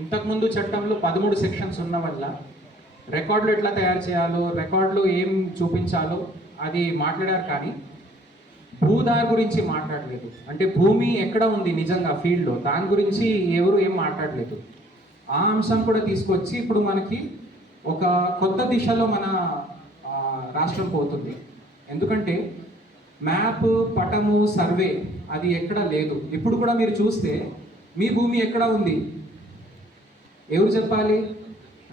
ఇంతకుముందు చట్టంలో పదమూడు సెక్షన్స్ ఉన్న వల్ల రికార్డులు ఎట్లా తయారు చేయాలో రికార్డులు ఏం చూపించాలో అది మాట్లాడారు కానీ భూదార్ గురించి మాట్లాడలేదు. అంటే భూమి ఎక్కడ ఉంది నిజంగా ఫీల్డ్లో? దాని గురించి ఎవరు ఏం మాట్లాడలేదు. ఆ అంశం కూడా తీసుకొచ్చి ఇప్పుడు మనకి ఒక కొత్త దిశలో మన రాష్ట్రం పోతుంది. ఎందుకంటే మ్యాప్ పటము సర్వే అది ఎక్కడ లేదు. ఇప్పుడు కూడా మీరు చూస్తే మీ భూమి ఎక్కడ ఉంది? ఎవరు చెప్పాలి?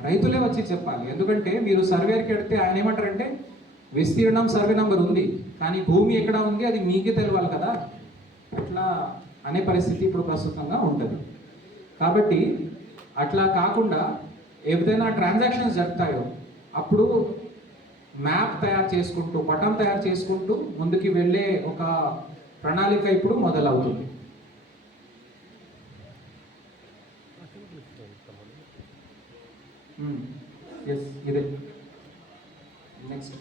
రైతులే వచ్చి చెప్పాలి. ఎందుకంటే మీరు సర్వేకి వెడితే ఆయన ఏమంటారంటే విస్తీర్ణం సర్వే నంబర్ ఉంది కానీ భూమి ఎక్కడ ఉంది అది మీకే తెలియాలి కదా? అట్లా అనే పరిస్థితి ఇప్పుడు ప్రస్తుతంగా ఉంటుంది. కాబట్టి అట్లా కాకుండా ఏదైనా ట్రాన్సాక్షన్స్ జరుగుతాయో అప్పుడు మ్యాప్ తయారు చేసుకుంటూ పటం తయారు చేసుకుంటూ ముందుకు వెళ్ళే ఒక ప్రణాళిక ఇప్పుడు మొదలవుతుంది. ఎస్ ఇదే. నెక్స్ట్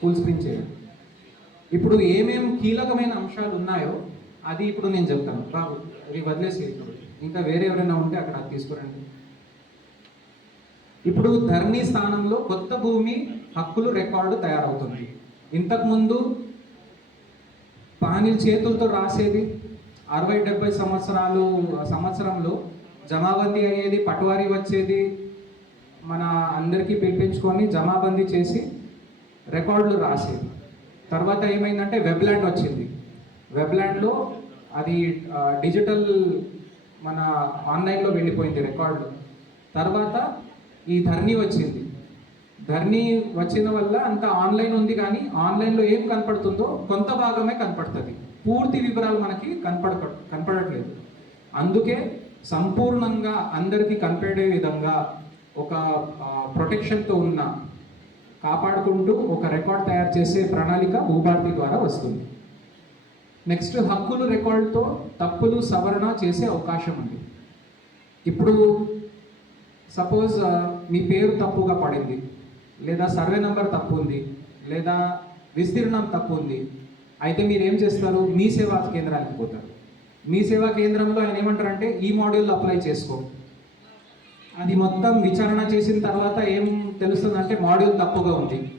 ఫుల్ స్క్రీన్ చేయండి. ఇప్పుడు ఏమేం కీలకమైన అంశాలు ఉన్నాయో అది ఇప్పుడు నేను చెప్తాను. బాబు ఇది వదిలేసి ఇప్పుడు. ఇంకా వేరే ఎవరైనా ఉంటే అక్కడ అది తీసుకురండి. ఇప్పుడు ధరణి స్థానంలో కొత్త భూమి హక్కులు రికార్డు తయారవుతుంది. ఇంతకుముందు పానీలు చేతులతో రాసేది అరవై డెబ్బై సంవత్సరాలు సంవత్సరంలో జమాబందీ అయ్యేది పటువారీ వచ్చేది మన అందరికీ పిలిపించుకొని జమాబందీ చేసి రికార్డులు రాసేది. తర్వాత ఏమైందంటే వెబ్లాండ్ వచ్చింది. వెబ్లాండ్లో అది డిజిటల్ మన ఆన్లైన్లో వెళ్ళిపోయింది రికార్డు. తర్వాత ఈ ధర్నీ వచ్చింది. ధర్నీ వచ్చిన వల్ల అంత ఆన్లైన్ ఉంది కానీ ఆన్లైన్లో ఏం కనపడుతుందో కొంత భాగమే కనపడుతుంది. పూర్తి వివరాలు మనకి కనపడ కనపడట్లేదు. అందుకే సంపూర్ణంగా అందరికీ కనపడే విధంగా ఒక ప్రొటెక్షన్తో ఉన్న కాపాడుకుంటూ ఒక రికార్డ్ తయారు చేసే ప్రణాళిక భూభారతి ద్వారా వస్తుంది. నెక్స్ట్ హక్కులు రికార్డుతో తప్పులు సవరణ చేసే అవకాశం ఉంది. ఇప్పుడు సపోజ్ మీ పేరు తప్పుగా పడింది లేదా సర్వే నెంబర్ తప్పు ఉంది లేదా విస్తీర్ణం తప్పు ఉంది అయితే మీరు ఏం చేస్తారు? మీ సేవా కేంద్రానికి పోతారు. మీ సేవా కేంద్రంలో ఆయన ఏమంటారంటే ఈ మోడ్యూల్ అప్లై చేసుకో. అది మొత్తం విచారణ చేసిన తర్వాత ఏం తెలుస్తుందంటే మాడ్యూల్ తప్పుగా ఉంది.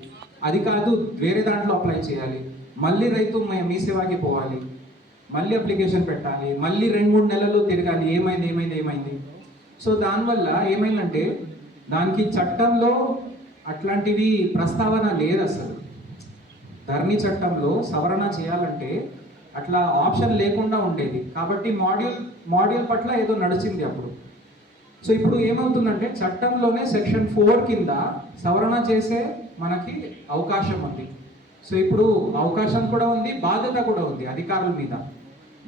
అది కాదు వేరే దాంట్లో అప్లై చేయాలి. మళ్ళీ రైతు మీ సేవాకి పోవాలి. మళ్ళీ అప్లికేషన్ పెట్టాలి. మళ్ళీ రెండు మూడు నెలలు తిరగాలి. ఏమైంది ఏమైంది ఏమైంది? సో దానివల్ల ఏమైందంటే దానికి చట్టంలో అట్లాంటివి ప్రస్తావన లేదు అసలు. ధరణి చట్టంలో సవరణ చేయాలంటే అట్లా ఆప్షన్ లేకుండా ఉండేది. కాబట్టి మాడ్యూల్ మాడ్యూల్ పట్ల ఏదో నడిచింది అప్పుడు. సో ఇప్పుడు ఏమవుతుందంటే చట్టంలోనే సెక్షన్ ఫోర్ కింద సవరణ చేసే మనకి అవకాశం ఉంది. సో ఇప్పుడు అవకాశం కూడా ఉంది బాధ్యత కూడా ఉంది అధికారుల మీద.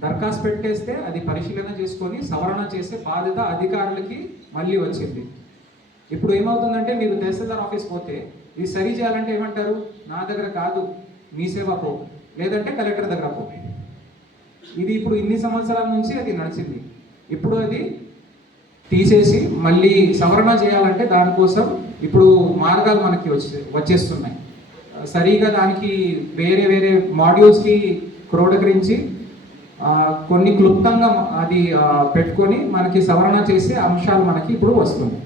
దరఖాస్తు పెట్టేస్తే అది పరిశీలన చేసుకొని సవరణ చేసే బాధ్యత అధికారులకి మళ్ళీ వచ్చింది. ఇప్పుడు ఏమవుతుందంటే మీరు తహసీల్దార్ ఆఫీస్ పోతే ఇది సరి చేయాలంటే ఏమంటారు? నా దగ్గర కాదు మీ సేవ పో లేదంటే కలెక్టర్ దగ్గర పో. ఇది ఇప్పుడు ఇన్ని సంవత్సరాల నుంచి అది నడిచింది. ఇప్పుడు అది తీసేసి మళ్ళీ సవరణ చేయాలంటే దానికోసం ఇప్పుడు మార్గాలు మనకి వచ్చే వచ్చేస్తున్నాయి. సరిగా దానికి వేరే వేరే మాడ్యూల్స్కి క్రోడీకరించి కొన్ని క్లుప్తంగా అది పెట్టుకొని మనకి సవరణ చేసే అంశాలు మనకి ఇప్పుడు వస్తుంది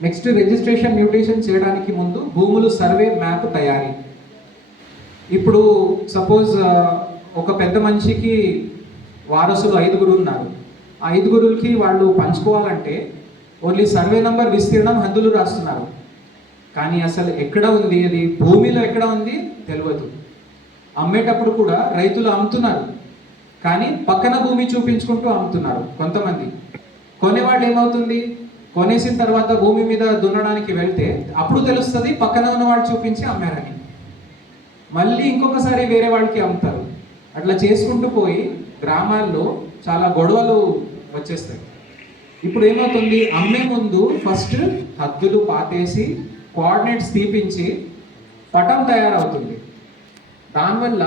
నెక్స్ట్ రిజిస్ట్రేషన్ మ్యూటేషన్ చేయడానికి ముందు భూములు సర్వే మ్యాప్ తయారీ. ఇప్పుడు సపోజ్ ఒక పెద్ద మనిషికి వారసులు ఐదుగురు ఉన్నారు. ఐదుగురులకి వాళ్ళు పంచుకోవాలంటే ఓన్లీ సర్వే నంబర్ విస్తీర్ణం హద్దులు రాస్తున్నారు. కానీ అసలు ఎక్కడ ఉంది? అది భూమిలో ఎక్కడ ఉంది? తెలియదు అమ్మేటప్పుడు కూడా రైతులు అమ్ముతున్నారు. కానీ పక్కన భూమి చూపించుకుంటూ అమ్ముతున్నారు కొంతమంది. కొనేవాళ్ళు ఏమవుతుంది? కొనేసిన తర్వాత భూమి మీద దున్నడానికి వెళ్తే అప్పుడు తెలుస్తుంది పక్కన ఉన్నవాడు చూపించి అమ్మారని. మళ్ళీ ఇంకొకసారి వేరే వాళ్ళకి అమ్ముతారు. అట్లా చేసుకుంటూ పోయి గ్రామాల్లో చాలా గొడవలు వచ్చేస్తాయి. ఇప్పుడు ఏమవుతుంది? అమ్మే ముందు ఫస్ట్ హద్దులు పాతేసి కోఆర్డినేట్స్ తీపించి పటం తయారవుతుంది. దానివల్ల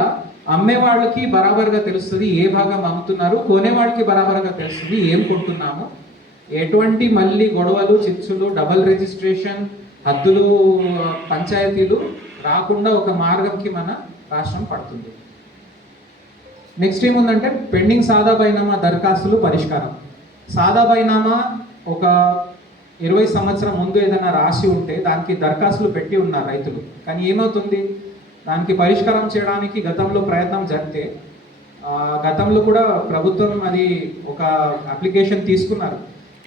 అమ్మేవాళ్ళకి బరాబరుగా బరాబర్గా తెలుస్తుంది ఏ భాగం అమ్ముతున్నారు కొనేవాడికి బరాబర్గా తెలుస్తుంది ఏం కొంటున్నాము ఎటువంటి మళ్ళీ గొడవలు చిచ్చులు డబల్ రిజిస్ట్రేషన్ హద్దులు పంచాయతీలు రాకుండా ఒక మార్గంకి మన రాష్ట్రం పడుతుంది. నెక్స్ట్ ఏముందంటే పెండింగ్ సాదా బైనామా దరఖాస్తులు పరిష్కారం. సాదా బైనామా ఒక ఇరవై సంవత్సరం ముందు ఏదైనా రాసి ఉంటే దానికి దరఖాస్తులు పెట్టి ఉన్నారు రైతులు. కానీ ఏమవుతుంది? దానికి పరిష్కారం చేయడానికి గతంలో ప్రయత్నం జరిగితే గతంలో కూడా ప్రభుత్వం అది ఒక అప్లికేషన్ తీసుకున్నారు.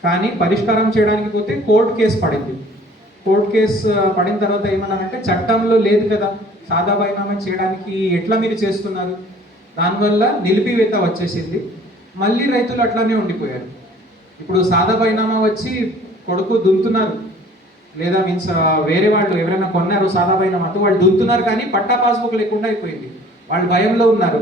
కానీ పరిష్కారం చేయడానికి పోతే కోర్టు కేసు పడింది. కోర్టు కేసు పడిన తర్వాత ఏమన్నారంటే చట్టంలో లేదు కదా సాదా బైనామా చేయడానికి ఎట్లా మీరు చేస్తున్నారు? దానివల్ల నిలిపివేత వచ్చేసింది. మళ్ళీ రైతులు అట్లానే ఉండిపోయారు. ఇప్పుడు సాదా బైనామా వచ్చి కొడుకు దుంతున్నారు లేదా మీన్స్ వేరే వాళ్ళు ఎవరైనా కొన్నారు సాదా బైనామాతో వాళ్ళు దుంతున్నారు కానీ పట్టా పాస్బుక్ లేకుండా అయిపోయింది. వాళ్ళు భయంలో ఉన్నారు.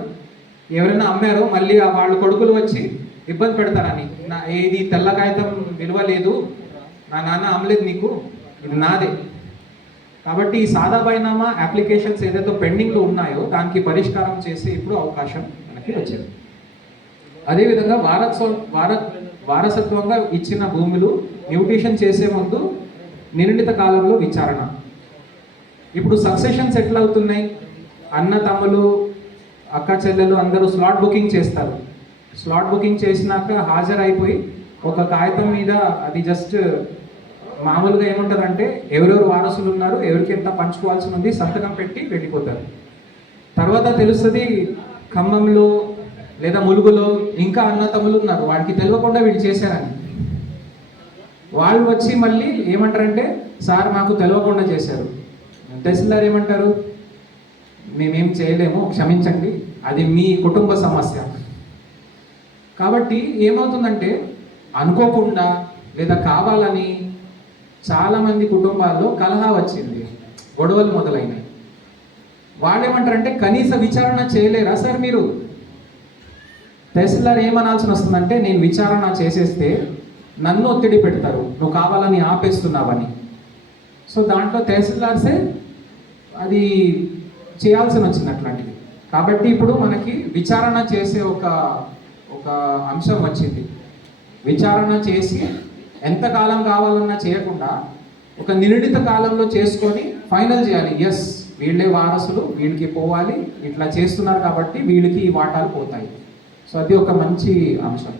ఎవరైనా అమ్మారో మళ్ళీ ఆ వాళ్ళ కొడుకులు వచ్చి ఇబ్బంది పెడతారని నా? ఇది తెల్ల కాగితం విలువ లేదు. నా నాన్న అమ్మలేదు నీకు. ఇది నాదే. కాబట్టి ఈ సాదా బైనామా అప్లికేషన్స్ ఏదైతే పెండింగ్లో ఉన్నాయో దానికి పరిష్కారం చేసే ఇప్పుడు అవకాశం మనకి వచ్చింది. అదేవిధంగా వారస వార వారసత్వంగా ఇచ్చిన భూములు మ్యూటేషన్ చేసే ముందు నిర్ణీత కాలంలో విచారణ. ఇప్పుడు సక్సెషన్స్ ఎట్లా అవుతున్నాయి. అన్న తమ్ములు అక్క చెల్లెలు అందరూ స్లాట్ బుకింగ్ చేస్తారు. స్లాట్ బుకింగ్ చేసినాక హాజరైపోయి ఒక కాగితం మీద అది జస్ట్ మామూలుగా ఏముంటుందంటే ఎవరెవరు వారసులు ఉన్నారు ఎవరికి ఎంత పంచుకోవాల్సి ఉంది సంతకం పెట్టి వెళ్ళిపోతారు. తర్వాత తెలుస్తుంది ఖమ్మంలో లేదా ములుగులో ఇంకా అన్నతమ్ములు ఉన్నారు. వాడికి తెలియకుండా వీళ్ళు చేశారని. వాళ్ళు వచ్చి మళ్ళీ ఏమంటారంటే సార్ మాకు తెలియకుండా చేశారు. తహసీల్దార్ ఏమంటారు? మేమేం చేయలేము క్షమించండి. అది మీ కుటుంబ సమస్య. కాబట్టి ఏమవుతుందంటే అనుకోకుండా లేదా కావాలని చాలామంది కుటుంబాల్లో కలహా వచ్చింది. గొడవలు మొదలైనవి వాడేమంటారంటే కనీస విచారణ చేయలేరా సార్ మీరు? తహసీల్దార్ ఏమనాల్సిన వస్తుందంటే నేను విచారణ చేసేస్తే నన్ను ఒత్తిడి పెడతారు. నువ్వు కావాలని ఆపేస్తున్నావని. సో దాంట్లో తహసీల్దార్సే అది చేయాల్సి వచ్చింది అట్లాంటిది. కాబట్టి ఇప్పుడు మనకి విచారణ చేసే ఒక ఒక అంశం వచ్చింది. విచారణ చేసి ఎంతకాలం కావాలన్నా చేయకుండా ఒక నిర్ణీత కాలంలో చేసుకొని ఫైనల్ చేయాలి. ఎస్ వీళ్ళే వారసులు వీళ్ళకి పోవాలి. ఇట్లా చేస్తున్నారు కాబట్టి వీళ్ళకి ఈ వాటాలు పోతాయి. సో అది ఒక మంచి అంశం.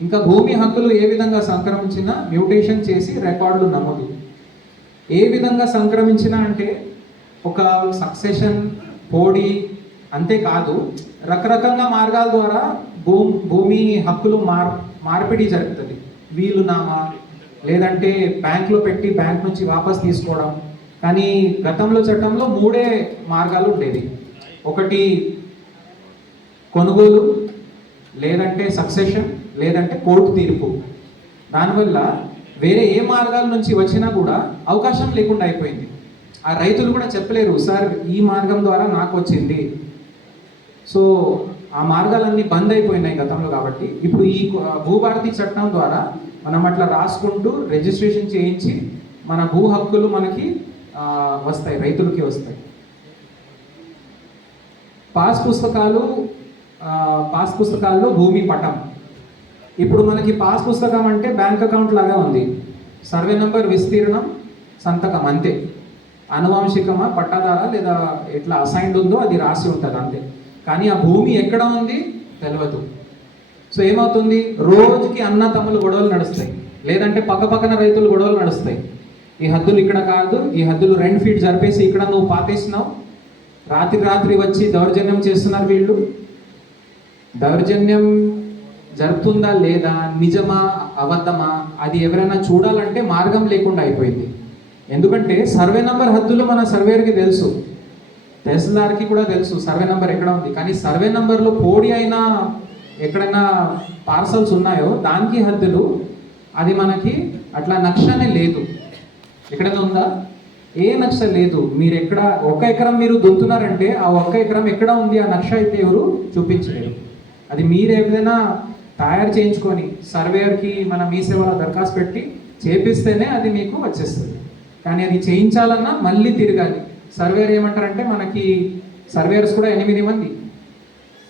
ఇంకా భూమి హక్కులు ఏ విధంగా సంక్రమించినా మ్యూటేషన్ చేసి రికార్డులు నమోదు. ఏ విధంగా సంక్రమించినా అంటే ఒక సక్సెషన్ పోడి అంతేకాదు రకరకాల మార్గాల ద్వారా భూ భూమి హక్కులు మార్ మార్పిడి జరుగుతుంది. వీలునామా లేదంటే బ్యాంక్లో పెట్టి బ్యాంక్ నుంచి వాపస్ తీసుకోవడం. కానీ గతంలో చట్టంలో మూడే మార్గాలు ఉండేది ఒకటి కొనుగోలు లేదంటే సక్సెషన్ లేదంటే కోర్టు తీర్పు. దానివల్ల వేరే ఏ మార్గాల నుంచి వచ్చినా కూడా అవకాశం లేకుండా అయిపోయింది. ఆ రైతులు కూడా చెప్పలేరు సార్ ఈ మార్గం ద్వారా నాకు వచ్చింది. సో ఆ మార్గాలన్నీ బంద్ అయిపోయినాయి గతంలో కాబట్టి. ఇప్పుడు ఈ భూభారతి చట్టం ద్వారా మనం అట్లా రాసుకుంటూ రిజిస్ట్రేషన్ చేయించి మన భూ హక్కులు మనకి వస్తాయి రైతులకి వస్తాయి. పాస్ పుస్తకాలు పాస్ పుస్తకాల్లో భూమి పటం. ఇప్పుడు మనకి పాస్ పుస్తకం అంటే బ్యాంక్ అకౌంట్ లాగా ఉంది. సర్వే నంబర్ విస్తీర్ణం సంతకం అంతే. అనువంశికమా పట్టాదారా లేదా ఎట్లా అసైన్డ్ ఉందో అది రాసి ఉంటుంది అంతే. కానీ ఆ భూమి ఎక్కడ ఉంది? తెలియదు సో ఏమవుతుంది? రోజుకి అన్న తమ్ములు గొడవలు నడుస్తాయి. లేదంటే పక్క పక్కన రైతులు గొడవలు నడుస్తాయి. ఈ హద్దులు ఇక్కడ కాదు. ఈ హద్దులు రెండు ఫీట్ జరిపేసి ఇక్కడ నువ్వు పాతేసినావు. రాత్రి రాత్రి వచ్చి దౌర్జన్యం చేస్తున్నారు వీళ్ళు. దౌర్జన్యం జరుపుతుందా లేదా? నిజమా? అబద్ధమా? అది ఎవరైనా చూడాలంటే మార్గం లేకుండా అయిపోయింది. ఎందుకంటే సర్వే నంబర్ హద్దులు మన సర్వేర్కి తెలుసు. తహసీల్దార్కి కూడా తెలుసు. సర్వే నెంబర్ ఎక్కడ ఉంది? కానీ సర్వే నెంబర్లో పోడి అయినా ఎక్కడైనా పార్సల్స్ ఉన్నాయో దానికి హద్దులు అది మనకి అట్లా నక్షనే లేదు. ఎక్కడైనా ఉందా? ఏ నక్ష లేదు. మీరు ఎక్కడ ఒక ఎకరం మీరు దుంతున్నారంటే ఆ ఒక్క ఎకరం ఎక్కడ ఉంది? ఆ నక్ష అయితే ఎవరు చూపించలేరు. అది మీరు ఏదైనా తయారు చేయించుకొని సర్వేయర్కి మన మీ సేవలో దరఖాస్తు పెట్టి చేపిస్తేనే అది మీకు వచ్చేస్తుంది. కానీ అది చేయించాలన్నా మళ్ళీ తిరగాలి. సర్వేర్ ఏమంటారంటే మనకి సర్వేయర్స్ కూడా ఎనిమిది మంది.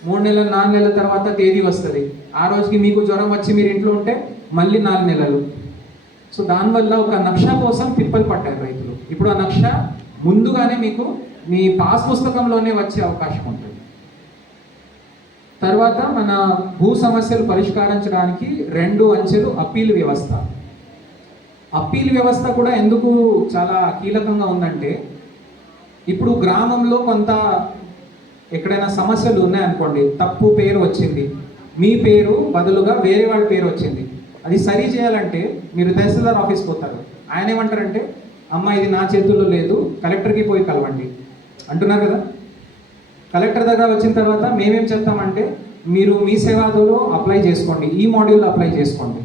మూడు నెలలు నాలుగు నెలల తర్వాత తేదీ వస్తుంది. ఆ రోజుకి మీకు జ్వరం వచ్చి మీరు ఇంట్లో ఉంటే మళ్ళీ నాలుగు నెలలు. సో దానివల్ల ఒక నక్ష కోసం తిప్పలు పట్టారు రైతులు. ఇప్పుడు ఆ నక్ష ముందుగానే మీకు మీ పాస్ పుస్తకంలోనే వచ్చే అవకాశం ఉంటుంది. తర్వాత మన భూ సమస్యలు పరిష్కరించడానికి రెండు అంచెలు అప్పీల్ వ్యవస్థ. అప్పీల్ వ్యవస్థ కూడా ఎందుకు చాలా కీలకంగా ఉందంటే ఇప్పుడు గ్రామంలో కొంత ఎక్కడైనా సమస్యలు ఉన్నాయనుకోండి తప్పు పేరు వచ్చింది మీ పేరు బదులుగా వేరే వాళ్ళ పేరు వచ్చింది. అది సరి చేయాలంటే మీరు తహసీల్దార్ ఆఫీస్కి పోతారు. ఆయన ఏమంటారంటే అమ్మ ఇది నా చేతుల్లో లేదు కలెక్టర్కి పోయి కలవండి. అంటున్నారు కదా? కలెక్టర్ దగ్గర వచ్చిన తర్వాత మేమేం చెప్తామంటే మీరు మీ సేవాలో అప్లై చేసుకోండి ఈ మాడ్యూల్ అప్లై చేసుకోండి.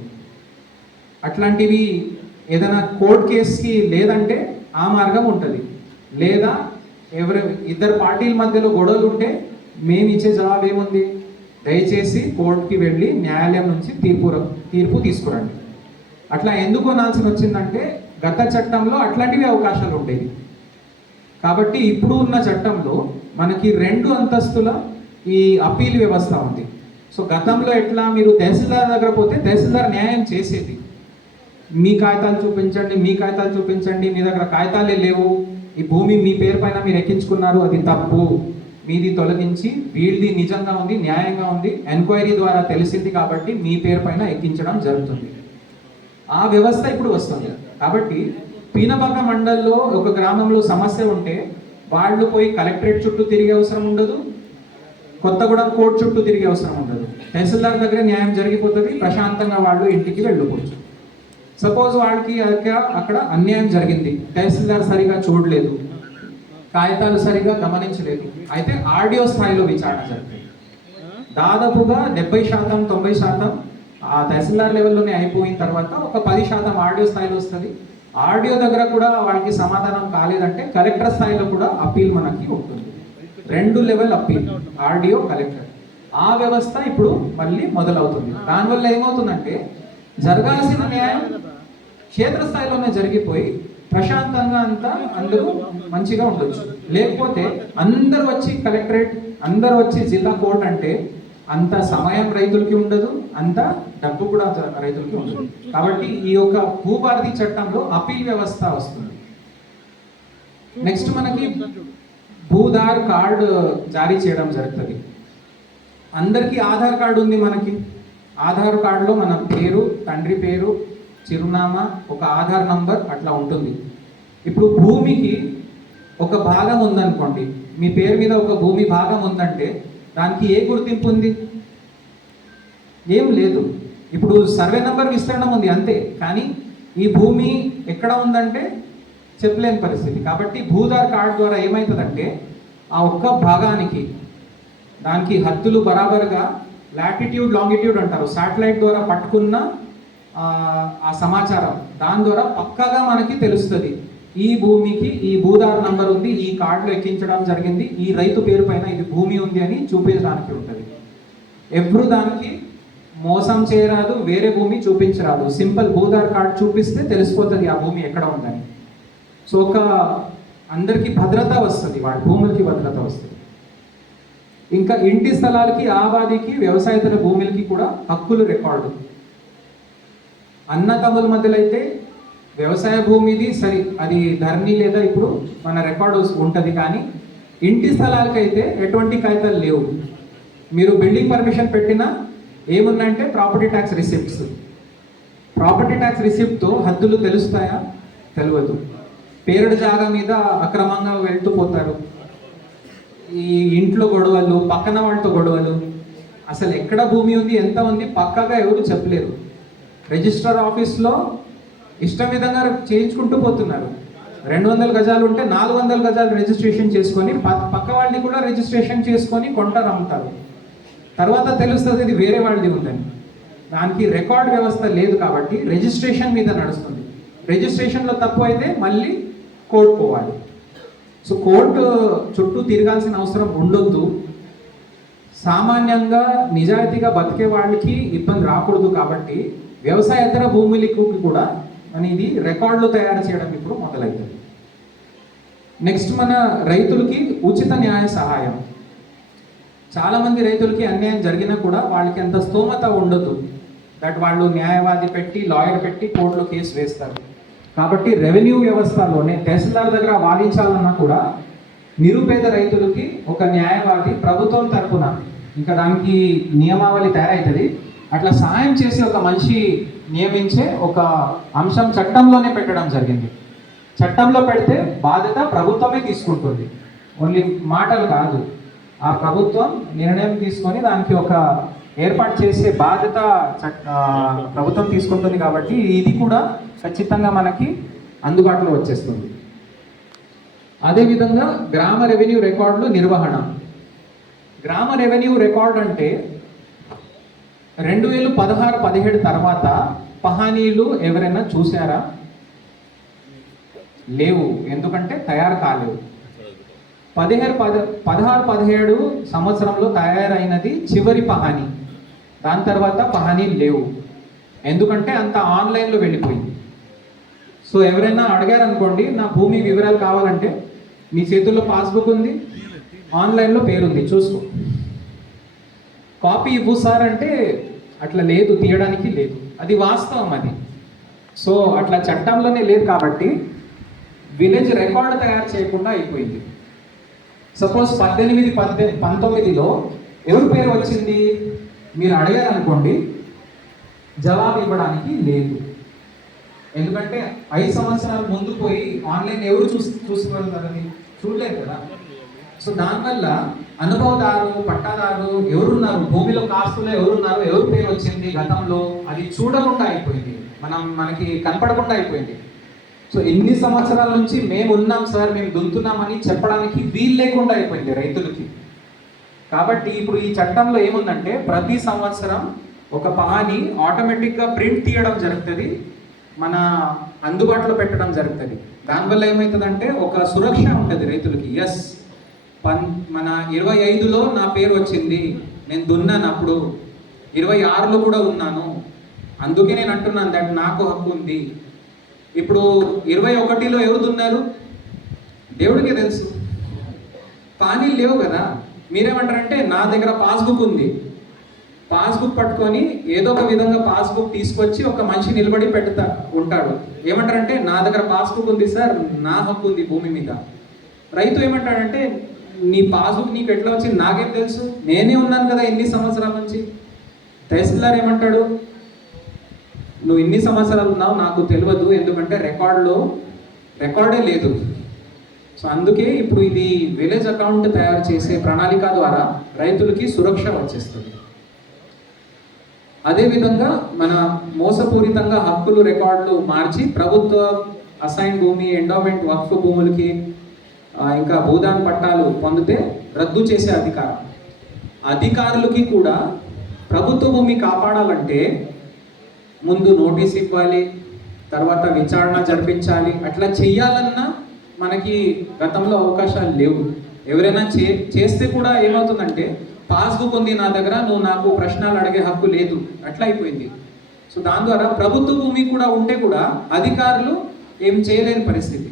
అట్లాంటివి ఏదైనా కోర్ట్ కేసుకి లేదంటే ఆ మార్గం ఉంటుంది. లేదా ఎవరు ఇద్దరు పార్టీల మధ్యలో గొడవలు ఉంటే మేము ఇచ్చే జవాబు ఏముంది? దయచేసి కోర్టుకి వెళ్ళి న్యాయాలయం నుంచి తీర్పు తీర్పు తీసుకురండి. అట్లా ఎందుకు అనాల్సిన వచ్చిందంటే గత చట్టంలో అట్లాంటివి అవకాశాలు ఉండేవి కాబట్టి ఇప్పుడు ఉన్న చట్టంలో మనకి రెండు అంతస్తుల ఈ అప్పీల్ వ్యవస్థ ఉంది. సో గతంలో ఎట్లా మీరు తహసీల్దార్ దగ్గర పోతే తహసీల్దార్ న్యాయం చేసేది. మీ కాగితాలు చూపించండి మీ కాగితాలు చూపించండి మీ దగ్గర కాగితాలే లేవు. ఈ భూమి మీ పేరు పైన మీరు ఎక్కించుకున్నారు అది తప్పు. మీది తొలగించి వీళ్ళది నిజంగా ఉంది న్యాయంగా ఉంది ఎంక్వైరీ ద్వారా తెలిసింది కాబట్టి మీ పేరు పైన ఎక్కించడం జరుగుతుంది. ఆ వ్యవస్థ ఇప్పుడు వస్తుంది. కాబట్టి పీనపక్క మండల్లో ఒక గ్రామంలో సమస్య ఉంటే వాళ్ళు పోయి కలెక్టరేట్ చుట్టూ తిరిగే అవసరం ఉండదు కొత్తగూడెం కోర్టు చుట్టూ తిరిగే అవసరం ఉండదు. తహసీల్దార్ దగ్గర న్యాయం జరిగిపోతుంది ప్రశాంతంగా వాళ్ళు ఇంటికి వెళ్ళిపోవచ్చు సపోజ్ వాళ్ళకి అక్కడ అన్యాయం జరిగింది. తహసీల్దార్ సరిగా చూడలేదు. కాగితాలు సరిగా గమనించలేదు. అయితే ఆడియో స్థాయిలో విచారణ జరిగింది. దాదాపుగా డెబ్బై శాతం తొంభై శాతం ఆ తహసీల్దార్ లెవెల్లోనే అయిపోయిన తర్వాత ఒక పది శాతం ఆడియో స్థాయిలో వస్తుంది. ఆడియో దగ్గర కూడా వాళ్ళకి సమాధానం కాలేదంటే కలెక్టర్ స్థాయిలో కూడా అప్పీల్ మనకి ఉంటుంది. రెండు లెవెల్ అప్పీల్ ఆడియో కలెక్టర్. ఆ వ్యవస్థ ఇప్పుడు మళ్ళీ మొదలవుతుంది. దానివల్ల ఏమవుతుందంటే జరగాల్సిన న్యాయం. క్షేత్రస్థాయిలోనే జరిగిపోయి ప్రశాంతంగా అంతా అందరూ మంచిగా ఉండొచ్చు. లేకపోతే అందరూ వచ్చి కలెక్టరేట్ అందరూ వచ్చి జిల్లా కోర్ట్ అంటే అంత సమయం రైతులకి ఉండదు అంత డబ్బు కూడా రైతులకి ఉండదు. కాబట్టి ఈ యొక్క భూభారతి చట్టంలో అపీల్ వ్యవస్థ వస్తుంది. నెక్స్ట్ మనకి భూధార్ కార్డు జారీ చేయడం జరుగుతుంది. అందరికీ ఆధార్ కార్డు ఉంది మనకి. ఆధార్ కార్డులో మన పేరు తండ్రి పేరు చిరునామా ఒక ఆధార్ నంబర్ అట్లా ఉంటుంది. ఇప్పుడు భూమికి ఒక భాగం ఉందనుకోండి మీ పేరు మీద ఒక భూమి భాగం ఉందంటే దానికి ఏ గుర్తింపు ఉంది? ఏం లేదు. ఇప్పుడు సర్వే నంబర్ విస్తరణ ఉంది అంతే కానీ ఈ భూమి ఎక్కడ ఉందంటే చెప్పలేని పరిస్థితి. కాబట్టి భూధార్ కార్డు ద్వారా ఏమవుతుందంటే ఆ ఒక్క భాగానికి దానికి హద్దులు బరాబర్గా లాటిట్యూడ్ లాంగిట్యూడ్ అంటారు. శాటిలైట్ ద్వారా పట్టుకున్న ఆ, సమాచారం. దాని ద్వారా పక్కగా మనకి తెలుస్తుంది. ఈ భూమికి ఈ భూదారు నంబర్ ఉంది ఈ కార్డులో ఎక్కించడం జరిగింది ఈ రైతు పేరు పైన ఇది భూమి ఉంది అని చూపించడానికి ఉంటుంది. ఎవరు దానికి మోసం చేయరాదు వేరే భూమి చూపించరాదు. సింపుల్ భూదార్ కార్డ్ చూపిస్తే తెలిసిపోతుంది ఆ భూమి ఎక్కడ ఉందని. సో ఒక అందరికీ భద్రత వస్తుంది వాడి భూములకి భద్రత వస్తుంది. ఇంకా ఇంటి స్థలాలకి ఆబాదికి వ్యవసాయేతర భూములకి కూడా హక్కులు రికార్డు. అన్నతమ్ముల మధ్యలో అయితే వ్యవసాయ భూమిది సరి అది ధరణి లేదా ఇప్పుడు మన రికార్డు ఉంటుంది కానీ ఇంటి స్థలాలకైతే ఎటువంటి కాగితాలు లేవు. మీరు బిల్డింగ్ పర్మిషన్ పెట్టినా ఏముందంటే property tax receipts. Property tax రిసిప్ట్తో హద్దులు తెలుస్తాయా? తెలియదు. పేరుడు జాగా మీద అక్రమంగా వెళ్తూ పోతారు. ఈ ఇంట్లో గొడవలు పక్కన వాళ్ళతో గొడవలు. అసలు ఎక్కడ భూమి ఉంది ఎంత ఉంది పక్కగా ఎవరు చెప్పలేరు. రిజిస్టర్ ఆఫీస్లో ఇష్టం విధంగా చేయించుకుంటూ పోతున్నారు. రెండు వందల గజాలు ఉంటే నాలుగు వందల గజాలు రిజిస్ట్రేషన్ చేసుకొని పక్క వాళ్ళని కూడా రిజిస్ట్రేషన్ చేసుకొని కొంటారు అమ్ముతారు తర్వాత తెలుస్తుంది ఇది వేరే వాళ్ళది ఉందని. దానికి రికార్డ్ వ్యవస్థ లేదు కాబట్టి రిజిస్ట్రేషన్ మీద నడుస్తుంది. రిజిస్ట్రేషన్లో తప్పు అయితే మళ్ళీ కోర్టు పోవాలి. సో కోర్టు చుట్టూ తిరగాల్సిన అవసరం ఉండొద్దు. సామాన్యంగా నిజాయితీగా బతికే వాళ్ళకి ఇబ్బంది రాకూడదు కాబట్టి వ్యవసాయేతర భూములకు కూడా అనేది రికార్డులు తయారు చేయడం ఇప్పుడు మొదలవుతుంది నెక్స్ట్ మన రైతులకి ఉచిత న్యాయ సహాయం. చాలామంది రైతులకి అన్యాయం జరిగినా కూడా వాళ్ళకి అంత స్తోమత ఉండదు. దట్ వాళ్ళు న్యాయవాది పెట్టి లాయర్ పెట్టి కోర్టులో కేసు వేస్తారు. కాబట్టి రెవెన్యూ వ్యవస్థలోనే తహసీల్దార్ దగ్గర వాదించాలన్నా కూడా నిరుపేద రైతులకి ఒక న్యాయవాది ప్రభుత్వం తరపున ఇంకా దానికి నియమావళి తయారవుతుంది అట్లా సహాయం చేసి ఒక మనిషి నియమించే ఒక అంశం చట్టంలోనే పెట్టడం జరిగింది. చట్టంలో పెడితే బాధ్యత ప్రభుత్వమే తీసుకుంటుంది. ఓన్లీ మాటలు కాదు. ఆ ప్రభుత్వం నిర్ణయం తీసుకొని దానికి ఒక ఏర్పాటు చేసే బాధ్యత చట్- ప్రభుత్వం తీసుకుంటుంది కాబట్టి ఇది కూడా ఖచ్చితంగా మనకి అందుబాటులో వచ్చేస్తుంది. అదేవిధంగా గ్రామ రెవెన్యూ రికార్డులు నిర్వహణ. గ్రామ రెవెన్యూ రికార్డ్ అంటే రెండు వేలు పదహారు పదిహేడు తర్వాత పహానీలు ఎవరైనా చూసారా లేవు. ఎందుకంటే తయారు కాలేవు పదిహేడు పద పదహారు పదిహేడు సంవత్సరంలో తయారైనది చివరి పహానీ. దాని తర్వాత పహానీ లేవు. ఎందుకంటే అంత ఆన్లైన్లో వెళ్ళిపోయింది. సో ఎవరైనా అడిగారనుకోండి నా భూమి వివరాలు కావాలంటే మీ చేతుల్లో పాస్బుక్ ఉంది ఆన్లైన్లో పేరుంది చూసుకో. కాపీ ఇవ్వు సార్ అంటే అట్లా లేదు తీయడానికి లేదు. అది వాస్తవం అది. సో అట్లా చట్టంలోనే లేదు కాబట్టి విలేజ్ రికార్డు తయారు చేయకుండా అయిపోయింది. సపోజ్ పద్దెనిమిది పద్దె పంతొమ్మిదిలో ఎవరి పేరు వచ్చింది? మీరు అడిగారు అనుకోండి జవాబు ఇవ్వడానికి లేదు. ఎందుకంటే ఐదు సంవత్సరాల ముందు పోయి ఆన్లైన్ ఎవరు చూసి చూసుకోగలుగుతారని చూడలేదు కదా? సో దానివల్ల అనుభవదారు పట్టాదారు ఎవరున్నారు? భూమిలో కాస్తులో ఎవరున్నారు? ఎవరు పేరు వచ్చింది గతంలో? అది చూడకుండా అయిపోయింది. మనం మనకి కనపడకుండా అయిపోయింది. సో ఎన్ని సంవత్సరాల నుంచి మేము ఉన్నాం సార్ మేము దుంతున్నామని చెప్పడానికి వీలు లేకుండా అయిపోయింది రైతులకి. కాబట్టి ఇప్పుడు ఈ చట్టంలో ఏముందంటే ప్రతి సంవత్సరం ఒక పహాని ఆటోమేటిక్గా ప్రింట్ తీయడం జరుగుతుంది మన అందుబాటులో పెట్టడం జరుగుతుంది. దానివల్ల ఏమవుతుందంటే ఒక సురక్ష ఉంటుంది రైతులకి. ఎస్ పన్ మన ఇరవై ఐదులో నా పేరు వచ్చింది నేను దున్నాను అప్పుడు. ఇరవై ఆరులో కూడా ఉన్నాను. అందుకే నేను అంటున్నాను దట్ నాకు హక్కు ఉంది. ఇప్పుడు ఇరవై ఒకటిలో ఎవరు దున్నారు? దేవుడికే తెలుసు. కానీ లేవు కదా. మీరేమంటారంటే నా దగ్గర పాస్బుక్ ఉంది. పాస్బుక్ పట్టుకొని ఏదో ఒక విధంగా పాస్బుక్ తీసుకొచ్చి ఒక మనిషి నిలబడి పెడతా ఉంటాడు. ఏమంటారంటే నా దగ్గర పాస్బుక్ ఉంది సార్ నా హక్కు ఉంది భూమి మీద. రైతు ఏమంటాడంటే నీ పాస్బుక్ నీకు ఎట్లా వచ్చింది? నాకేం తెలుసు? నేనే ఉన్నాను కదా ఎన్ని సంవత్సరాల నుంచి. తహసీల్దార్ ఏమంటాడు నువ్వు ఇన్ని సంవత్సరాలు ఉన్నావు నాకు తెలియదు ఎందుకంటే రికార్డులో రికార్డే లేదు. సో అందుకే ఇప్పుడు ఇది విలేజ్ అకౌంట్ తయారు చేసే ప్రణాళిక ద్వారా రైతులకి సురక్ష వచ్చేస్తుంది. అదేవిధంగా మన మోసపూరితంగా హక్కులు రికార్డులు మార్చి ప్రభుత్వ అసైన్ భూమి ఎండోమెంట్ వక్ఫ్ భూములకి ఇంకా భూదాన్ పట్టాలు పొందితే రద్దు చేసే అధికారం. అధికారులకి కూడా ప్రభుత్వ భూమి కాపాడాలంటే ముందు నోటీస్ ఇవ్వాలి తర్వాత విచారణ జరిపించాలి అట్లా చెయ్యాలన్నా మనకి గతంలో అవకాశాలు లేవు. ఎవరైనా చే చేస్తే కూడా ఏమవుతుందంటే పాస్బుక్ ఉంది నా దగ్గర నువ్వు నాకు ప్రశ్నలు అడిగే హక్కు లేదు. అట్లా అయిపోయింది సో దాని ద్వారా ప్రభుత్వ భూమి కూడా ఉంటే కూడా అధికారులు ఏం చేయలేని పరిస్థితి.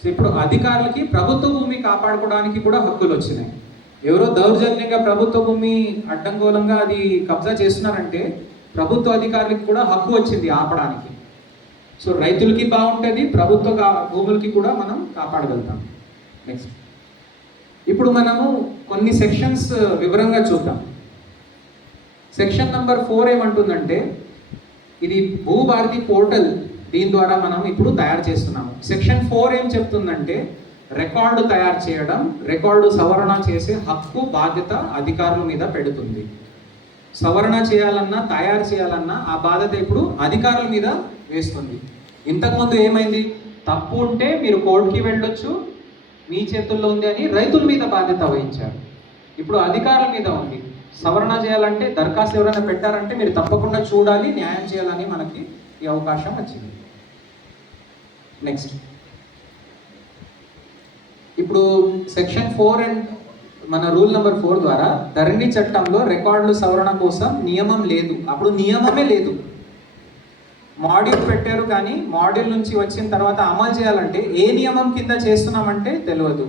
సో ఇప్పుడు అధికారులకి ప్రభుత్వ భూమి కాపాడుకోవడానికి కూడా హక్కులు వచ్చినాయి. ఎవరో దౌర్జన్యంగా ప్రభుత్వ భూమి అడ్డంగోలంగా అది కబ్జా చేస్తున్నారంటే ప్రభుత్వ అధికారులకి కూడా హక్కు వచ్చింది ఆపడానికి. సో రైతులకి బాగుంటుంది ప్రభుత్వ కా- భూములకి కూడా మనం కాపాడగలుగుతాం. నెక్స్ట్ ఇప్పుడు మనము కొన్ని సెక్షన్స్ uh, వివరంగా చూద్దాం. సెక్షన్ నంబర్ ఫోర్ ఏమంటుందంటే ఇది భూభారతి పోర్టల్ దీని ద్వారా మనం ఇప్పుడు తయారు చేస్తున్నాము. సెక్షన్ ఫోర్ ఏం చెప్తుందంటే రికార్డు తయారు చేయడం రికార్డు సవరణ చేసే హక్కు బాధ్యత అధికారుల మీద పెడుతుంది. సవరణ చేయాలన్నా తయారు చేయాలన్నా ఆ బాధ్యత ఇప్పుడు అధికారుల మీద వేస్తుంది. ఇంతకుముందు ఏమైంది? తప్పు ఉంటే మీరు కోర్టుకి వెళ్ళొచ్చు మీ చేతుల్లో ఉంది అని రైతుల మీద బాధ్యత వహించారు. ఇప్పుడు అధికారుల మీద ఉంది. సవరణ చేయాలంటే దరఖాస్తు ఎవరైనా పెట్టారంటే మీరు తప్పకుండా చూడాలి న్యాయం చేయాలని మనకి ఈ అవకాశం వచ్చింది. నెక్స్ట్ ఇప్పుడు సెక్షన్ ఫోర్ అండ్ మన రూల్ నెంబర్ ఫోర్ ద్వారా ధరణి చట్టంలో రికార్డులు సవరణ కోసం నియమం లేదు. అప్పుడు నియమమే లేదు. మాడ్యూల్ పెట్టారు కానీ మాడ్యూల్ నుంచి వచ్చిన తర్వాత అమలు చేయాలంటే ఏ నియమం కింద చేస్తున్నామంటే తెలియదు.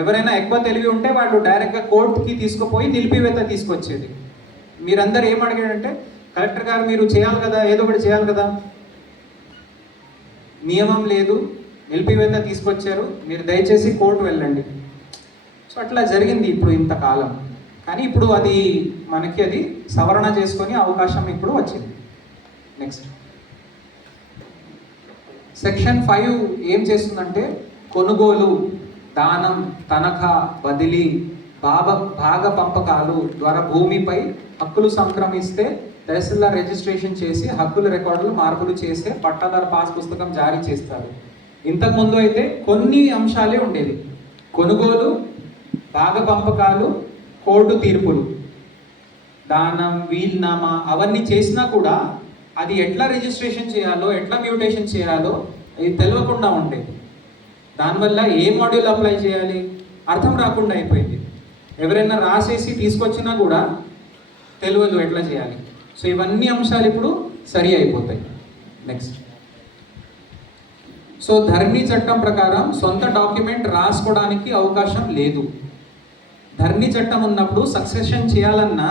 ఎవరైనా ఎక్కువ తెలివి ఉంటే వాళ్ళు డైరెక్ట్గా కోర్టుకి తీసుకుపోయి నిలిపివేత తీసుకొచ్చేది. మీరందరూ ఏం అడిగారంటే కలెక్టర్ గారు మీరు చేయాలి కదా ఏదో ఒకటి చేయాలి కదా. నియమం లేదు నిలిపివేత తీసుకొచ్చారు మీరు దయచేసి కోర్టు వెళ్ళండి. సో అట్లా జరిగింది ఇప్పుడు ఇంతకాలం. కానీ ఇప్పుడు అది మనకి అది సవరణ చేసుకొని అవకాశం ఇప్పుడు వచ్చింది. నెక్స్ట్. సెక్షన్ ఫైవ్ ఏం చేస్తుందంటే కొనుగోలు దానం తనఖా బదిలీ భాగ భాగ పంపకాలు ద్వారా భూమిపై హక్కులు సంక్రమిస్తే తహసీల్దార్ రిజిస్ట్రేషన్ చేసి హక్కుల రికార్డులు మార్పులు చేస్తే పట్టాదారు పాస్ పుస్తకం జారీ చేస్తారు. ఇంతకుముందు అయితే కొన్ని అంశాలే ఉండేది కొనుగోలు భాగ పంపకాలు కోర్టు తీర్పులు దానం వీల్నామా అవన్నీ చేసినా కూడా అది ఎట్లా రిజిస్ట్రేషన్ చేయాలో ఎట్లా మ్యూటేషన్ చేయాలో ఇది తెలియకుండా ఉండేది దానివల్ల ఏ మాడ్యూల్ అప్లై చేయాలి? అర్థం రాకుండా అయిపోయింది. ఎవరైనా రాసేసి తీసుకొచ్చినా కూడా తెలియదు ఎట్లా చేయాలి. సో ఇవన్నీ అంశాలు ఇప్పుడు సరి అయిపోతాయి. నెక్స్ట్ సో ధరణి చట్టం ప్రకారం సొంత డాక్యుమెంట్ రాసుకోవడానికి అవకాశం లేదు. ధరణి చట్టం ఉన్నప్పుడు సక్సెషన్ చేయాలన్నా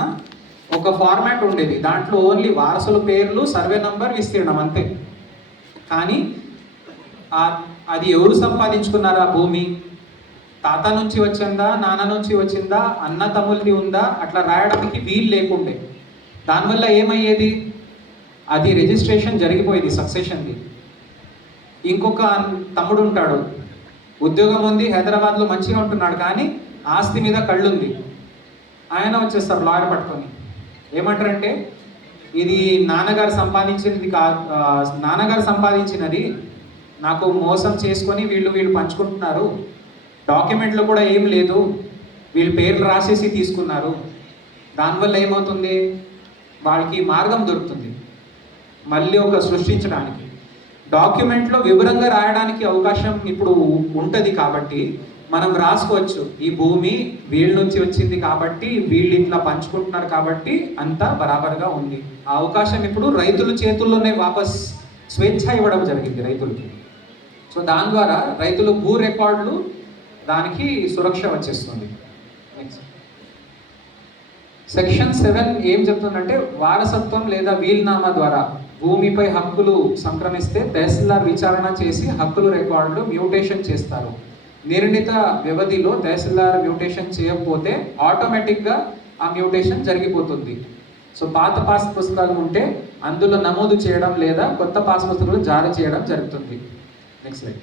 ఒక ఫార్మాట్ ఉండేది. దాంట్లో ఓన్లీ వారసుల పేర్లు సర్వే నంబర్ విస్తీర్ణం అంతే. కానీ అది ఎవరు సంపాదించుకున్నారు ఆ భూమి? తాత నుంచి వచ్చిందా నాన్న నుంచి వచ్చిందా అన్న తమ్ముల్ది ఉందా? అట్లా రాయడానికి వీలు లేకుండే. దానివల్ల ఏమయ్యేది? అది రిజిస్ట్రేషన్ జరిగిపోయేది సక్సెషన్ది ఇంకొక తమ్ముడు ఉంటాడు. ఉద్యోగం ఉంది హైదరాబాద్లో మంచిగా ఉంటున్నాడు కానీ ఆస్తి మీద కళ్ళుంది. ఆయన వచ్చేస్తారు లాయర్ పట్టుకొని. ఏమంటారంటే ఇది నాన్నగారు సంపాదించినది కా నాన్నగారు సంపాదించినది నాకు మోసం చేసుకొని వీళ్ళు వీళ్ళు పంచుకుంటున్నారు. డాక్యుమెంట్లు కూడా ఏం లేదు. వీళ్ళు పేర్లు రాసేసి తీసుకున్నారు. దానివల్ల ఏమవుతుంది? వాళ్ళకి మార్గం దొరుకుతుంది. మళ్ళీ ఒక సృష్టించడానికి. డాక్యుమెంట్లో వివరంగా రాయడానికి అవకాశం ఇప్పుడు ఉంటుంది కాబట్టి మనం రాసుకోవచ్చు. ఈ భూమి వీళ్ళ నుంచి వచ్చింది కాబట్టి వీళ్ళు ఇట్లా పంచుకుంటున్నారు కాబట్టి అంతా బరాబర్గా ఉంది. ఆ అవకాశం ఇప్పుడు రైతుల చేతుల్లోనే వాపస్ స్వేచ్ఛ ఇవ్వడం జరిగింది రైతులకి. సో దాని ద్వారా రైతులు భూ రికార్డులు దానికి సురక్ష వచ్చేస్తుంది. నెక్స్ట్ సెక్షన్ సెవెన్ ఏం చెప్తుందంటే వారసత్వం లేదా వీల్నామా ద్వారా భూమిపై హక్కులు సంక్రమిస్తే తహసీల్దార్ విచారణ చేసి హక్కులు రికార్డులు మ్యూటేషన్ చేస్తారు. నిర్ణీత వ్యవధిలో తహసీల్దార్ మ్యూటేషన్ చేయకపోతే ఆటోమేటిక్గా ఆ మ్యూటేషన్ జరిగిపోతుంది. సో పాత పాస్ పుస్తకాలు ఉంటే అందులో నమోదు చేయడం లేదా కొత్త పాస్ పుస్తకాలు జారీ చేయడం జరుగుతుంది. నెక్స్ట్ స్లైడ్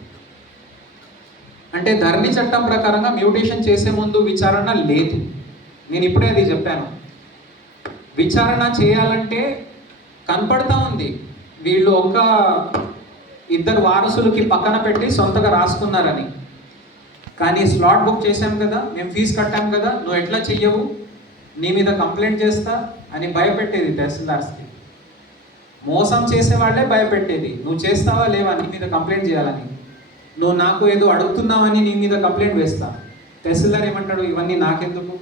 అంటే ధరణి చట్టం ప్రకారంగా మ్యూటేషన్ చేసే ముందు విచారణ లేదు. నేను ఇప్పుడే అది చెప్పాను. విచారణ చేయాలంటే కనపడతా ఉంది. వీళ్ళు ఒక ఇద్దరు వారసులకి పక్కన పెట్టి సొంతగా రాసుకున్నారని. కానీ స్లాట్ బుక్ చేశాం కదా మేము ఫీజు కట్టాం కదా నువ్వు ఎట్లా చెయ్యవు? నీ మీద కంప్లైంట్ చేస్తా అని భయపెట్టేది తహసీల్దార్స్కి మోసం చేసేవాళ్ళే భయపెట్టేది. నువ్వు చేస్తావా లేవా? నీ మీద కంప్లైంట్ చేయాలని. నువ్వు నాకు ఏదో అడుగుతున్నావని నీ మీద కంప్లైంట్ వేస్తా. తహసీల్దార్ ఏమంటాడు? ఇవన్నీ నాకెందుకు?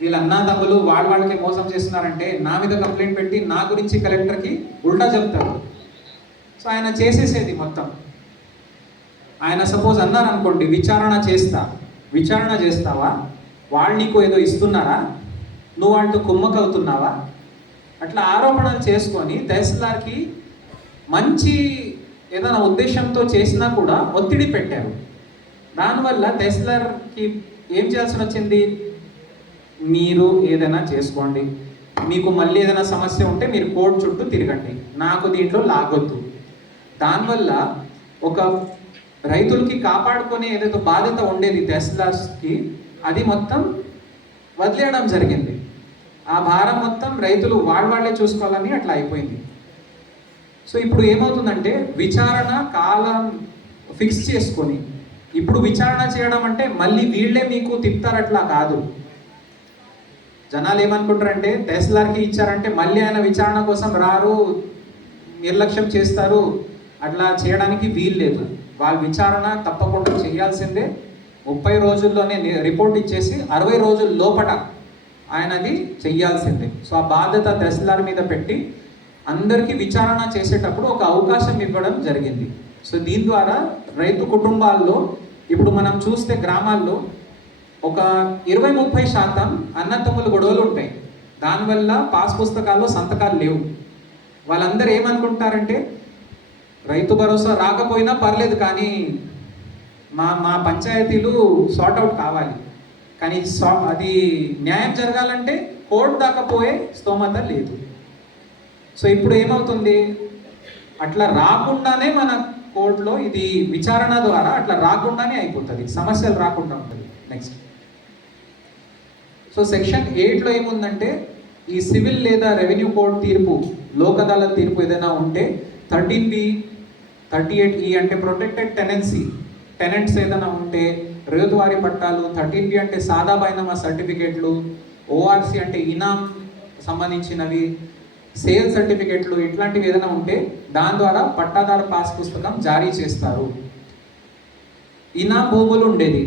వీళ్ళ అన్నాదమ్ములు వాళ్ళ వాళ్ళకి మోసం చేస్తున్నారంటే నా మీద కంప్లైంట్ పెట్టి నా గురించి కలెక్టర్కి ఉల్టా చెప్తారు. సో ఆయన చేసేసేది మొత్తం. ఆయన సపోజ్ అన్నారు అనుకోండి విచారణ చేస్తా. విచారణ చేస్తావా? వాళ్ళు నీకు ఏదో ఇస్తున్నారా? నువ్వు వాళ్ళతో కుమ్మకవుతున్నావా? అట్లా ఆరోపణలు చేసుకొని తహసీల్దార్కి మంచి ఏదైనా ఉద్దేశంతో చేసినా కూడా ఒత్తిడి పెట్టారు. దానివల్ల తహసీల్దార్కి ఏం చేయాల్సి వచ్చింది? మీరు ఏదైనా చేసుకోండి. మీకు మళ్ళీ ఏదైనా సమస్య ఉంటే మీరు కోర్టు చుట్టూ తిరగండి. నాకు దీంట్లో లాగొద్దు. దానివల్ల ఒక రైతులకి కాపాడుకునే ఏదైతే బాధ్యత ఉండేది తహసీల్దార్స్కి అది మొత్తం వదిలేయడం జరిగింది. ఆ భారం మొత్తం రైతులు వాళ్ళ వాళ్ళే చూసుకోవాలని అట్లా అయిపోయింది. సో ఇప్పుడు ఏమవుతుందంటే విచారణ కాలం ఫిక్స్ చేసుకొని ఇప్పుడు విచారణ చేయడం అంటే మళ్ళీ వీళ్ళే మీకు తిప్పుతారట్లా కాదు. జనాలు ఏమనుకుంటారంటే తహసీల్దార్కి ఇచ్చారంటే మళ్ళీ ఆయన విచారణ కోసం రారు నిర్లక్ష్యం చేస్తారు. అట్లా చేయడానికి వీలు లేదు. వాళ్ళ విచారణ తప్పకుండా చేయాల్సిందే. ముప్పై రోజుల్లోనే రిపోర్ట్ ఇచ్చేసి అరవై రోజుల లోపట ఆయనది చెయ్యాల్సిందే. సో ఆ బాధ్యత తహసీల్దార్ మీద పెట్టి అందరికీ విచారణ చేసేటప్పుడు ఒక అవకాశం ఇవ్వడం జరిగింది. సో దీని ద్వారా రైతు కుటుంబాల్లో ఇప్పుడు మనం చూస్తే గ్రామాల్లో ఒక ఇరవై ముప్పై శాతం అన్నతమ్ములు గొడవలు ఉంటాయి. దానివల్ల పాస్ పుస్తకాల్లో సంతకాలు లేవు. వాళ్ళందరూ ఏమనుకుంటారంటే రైతు భరోసా రాకపోయినా పర్లేదు కానీ మా మా పంచాయతీలు సార్ట్ అవుట్ కావాలి. కానీ సా- అది న్యాయం జరగాలంటే కోర్టు దాకా పోయే స్తోమత లేదు. సో ఇప్పుడు ఏమవుతుంది? అట్లా రాకుండానే మన కోర్టులో ఇది విచారణ ద్వారా అట్లా రాకుండానే అయిపోతుంది. సమస్యలు రాకుండా ఉంటుంది. నెక్స్ట్ సో సెక్షన్ ఎయిట్లో ఏముందంటే ఈ సివిల్ లేదా రెవెన్యూ కోర్ట్ తీర్పు లోకదాల తీర్పు ఏదైనా ఉంటే థర్టీన్ బి థర్టీ ఎయిట్ ఈ అంటే ప్రొటెక్టెడ్ టెనెన్సీ టెనెంట్స్ ఏదైనా ఉంటే రేతువారి పట్టాలు థర్టీన్ బి అంటే సాదా బైనమా సర్టిఫికేట్లు ఓఆర్సి అంటే ఇనాం సంబంధించినవి సేల్ సర్టిఫికెట్లు ఇట్లాంటివి ఏదైనా ఉంటే దాని ద్వారా పట్టాదారు పాస్ పుస్తకం జారీ చేస్తారు. ఇనాం భూములు ఉండేది.